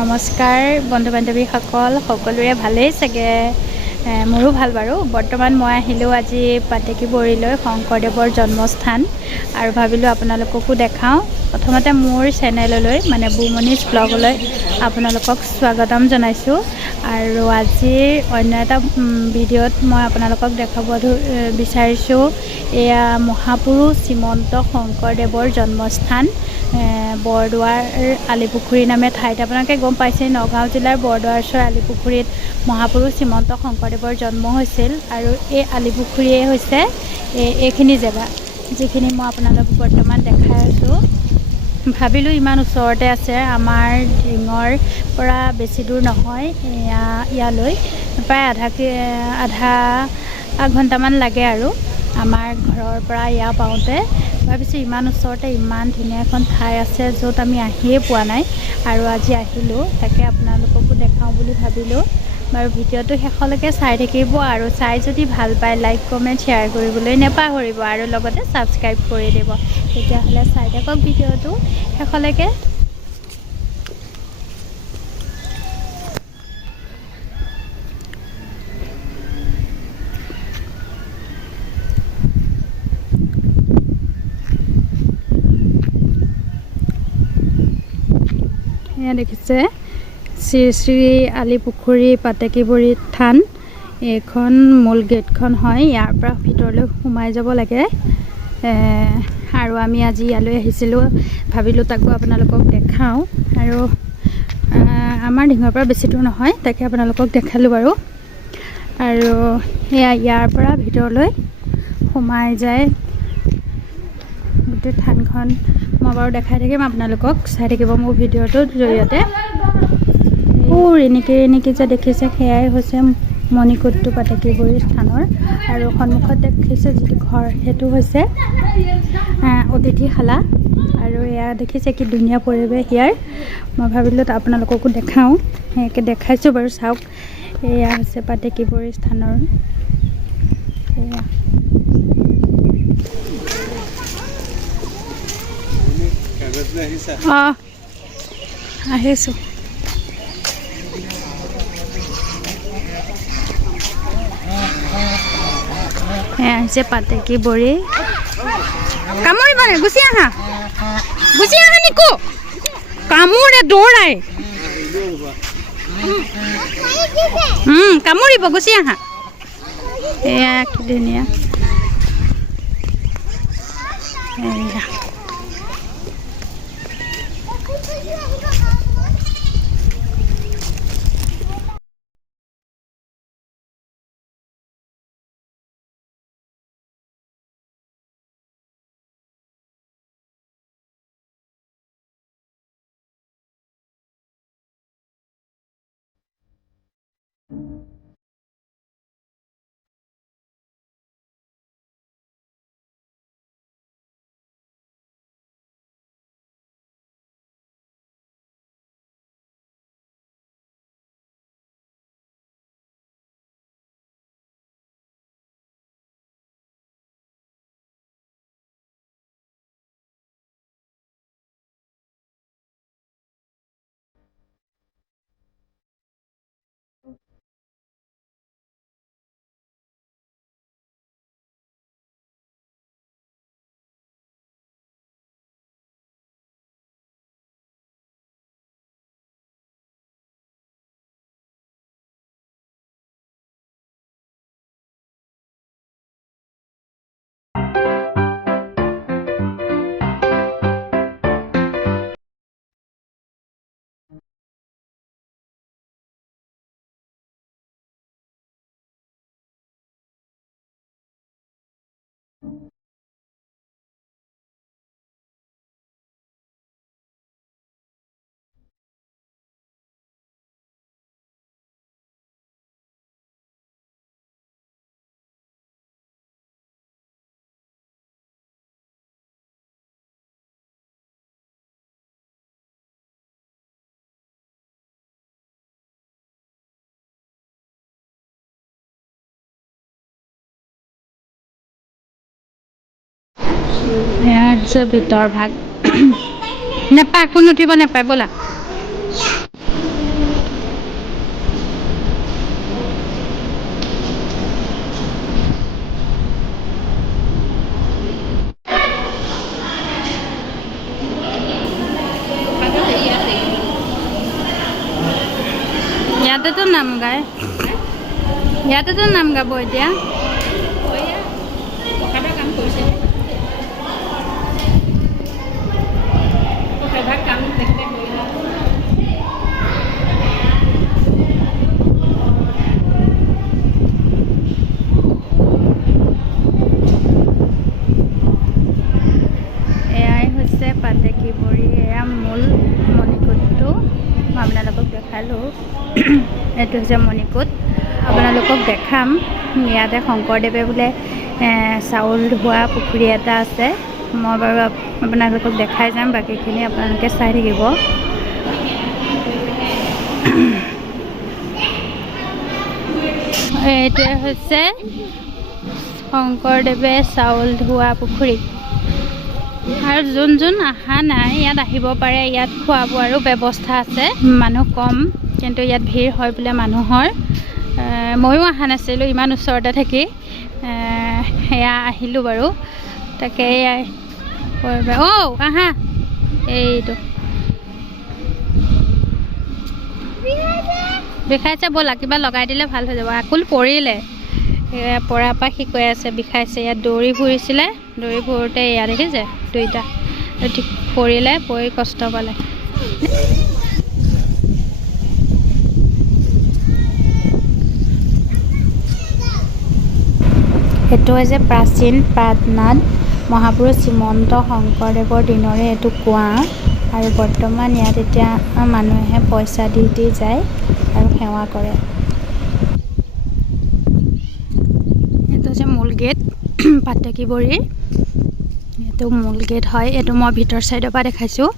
নমস্কাৰ বন্ধু বান্ধৱীসকল, সকলোৰে ভালেই চাগে। মোৰো ভাল বাৰু। বৰ্তমান মই আহিলোঁ আজি পাতেকীবৰীলৈ, শংকৰদেৱৰ জন্মস্থান, আৰু ভাবিলোঁ আপোনালোককো দেখাওঁ। প্ৰথমতে মোৰ চেনেললৈ মানে বুমনিজ ব্লগলৈ আপোনালোকক স্বাগতম জনাইছোঁ। আৰু আজিৰ অন্য এটা ভিডিঅ'ত মই আপোনালোকক দেখাব বিচাৰিছোঁ এয়া মহাপুৰুষ শ্ৰীমন্ত শংকৰদেৱৰ জন্মস্থান বৰদোৱাৰ আলিপুখুৰী নামে ঠাইত। আপোনালোকে গম পাইছে, নগাঁও জিলাৰ বৰদোৱাৰ ওচৰৰ আলিপুখুৰীত মহাপুৰুষ শ্ৰীমন্ত শংকৰদেৱৰ জন্ম হৈছিল। আৰু এই আলিপুখুৰীয়ে হৈছে এইখিনি জেগা, যিখিনি মই আপোনালোকক বৰ্তমান দেখাই আছোঁ। ভাবিলোঁ ইমান ওচৰতে আছে, আমাৰ ঢিঙৰ পৰা বেছি দূৰ নহয় ইয়ালৈ, প্ৰায় আধা ঘণ্টামান লাগে আৰু আমাৰ ঘৰৰ পৰা ইয়াৰ পাওঁতে। ভাবিছোঁ ইমান ওচৰতে ইমান ধুনীয়া এখন ঠাই আছে য'ত আমি আহিয়ে পোৱা নাই, আৰু আজি আহিলোঁ, তাকে আপোনালোককো দেখাওঁ বুলি ভাবিলোঁ। বাৰু ভিডিঅ'টো শেষলৈকে চাই থাকিব, আৰু চাই যদি ভাল পায় লাইক কমেণ্ট শ্বেয়াৰ কৰিবলৈ নেপাহৰিব, আৰু লগতে ছাবস্ক্ৰাইব কৰি দিব। তেতিয়াহ'লে চাই থাকক ভিডিঅ'টো শেষলৈকে। এয়া দেখিছে শ্ৰী শ্ৰী আলিপুখুৰী পাতেকীবৰী থান। এইখন মূল গেটখন হয়, ইয়াৰ পৰা ভিতৰলৈ সোমাই যাব লাগে। আৰু আমি আজি ইয়ালৈ আহিছিলোঁ, ভাবিলোঁ তাকো আপোনালোকক দেখাওঁ। আৰু আমাৰ ঢিঙৰ পৰা বেছি দূৰ নহয়, তাকে আপোনালোকক দেখালোঁ বাৰু। আৰু এয়া ইয়াৰ পৰা ভিতৰলৈ সোমাই যায় গোটেই থানখন। মই বাৰু দেখাই থাকিম, আপোনালোকক চাই থাকিব মোৰ ভিডিঅ'টোৰ জৰিয়তে। ৰিণিকি যে দেখিছে, সেয়াই হৈছে মণিকূটটো পাতেকীবৰী স্থানৰ। আৰু সন্মুখত দেখিছে যিটো ঘৰ, সেইটো হৈছে অতিথিশালা। আৰু এয়া দেখিছে কি ধুনীয়া পৰিৱেশ ইয়াৰ। মই ভাবিলোঁ আপোনালোককো দেখাওঁ, সেয়াকে দেখাইছোঁ বাৰু, চাওক। এয়া হৈছে পাতেকীবৰী স্থানৰ। এয়া আহিছোঁ। এয়া হৈছে পাতেকীবৰী। কামুৰিব নে? গুচি আহা নিকো, কামোৰে দৌৰাই কামুৰিব, গুচি আহা। এয়া কি ধুনীয়া। এয়া ভিতৰ ভাগ। নেপায়, কোনো উঠিব নেপায়, ব'লা। ইয়াতেতো নাম গায়, ইয়াতেতো নাম গাব এতিয়া। কাম কৰিছে কাম তেখেতে কৰিলে। এয়াই হৈছে পাতেকিবৰী, এয়া মূল মণিকূটটো মই আপোনালোকক দেখালোঁ। এইটো হৈছে মণিকূট, আপোনালোকক দেখাম। ইয়াতে শংকৰদেৱে বোলে চাউল ধোৱা পুখুৰী এটা আছে। মই বাৰু আপোনালোকক দেখাই যাম, বাকীখিনি আপোনালোকে চাই থাকিব। এইটোৱে হৈছে শংকৰদেৱে চাউল ধোৱা পুখুৰী। আৰু যোন যোন অহা নাই ইয়াত আহিব পাৰে। ইয়াত খোৱা বোৱাৰো ব্যৱস্থা আছে, মানুহ কম কিন্তু ইয়াত ভিৰ হয় বোলে মানুহৰ। ময়ো অহা নাছিলোঁ ইমান ওচৰতে থাকি, সেয়া আহিলোঁ বাৰু। তাকে আহা এইটো বিষাইছে, ব'লা কিবা লগাই দিলে ভাল হৈ যাব। আকুল পৰিলে, পৰাৰ পৰা সি কৈ আছে বিষাইছে। ইয়াত দৌৰি ফুৰিছিলে, দৌৰি ফুৰোঁতে ইয়াত দেখিছে দুইটা ঠিক পৰিলে, পৰি কষ্ট পালে। এইটো হৈছে প্ৰাচীন প্ৰাতনাথ মহাপুৰুষ শ্ৰীমন্ত শংকৰদেৱৰ দিনৰে এইটো কুঁৱা। আৰু বৰ্তমান ইয়াত এতিয়া মানুহে পইচা দি যায় আৰু সেৱা কৰে। এইটো হৈছে মূল গেট পাতেকিবৰীৰ, এইটো মূল গেট হয়। এইটো মই ভিতৰ চাইডৰ পৰা দেখাইছোঁ।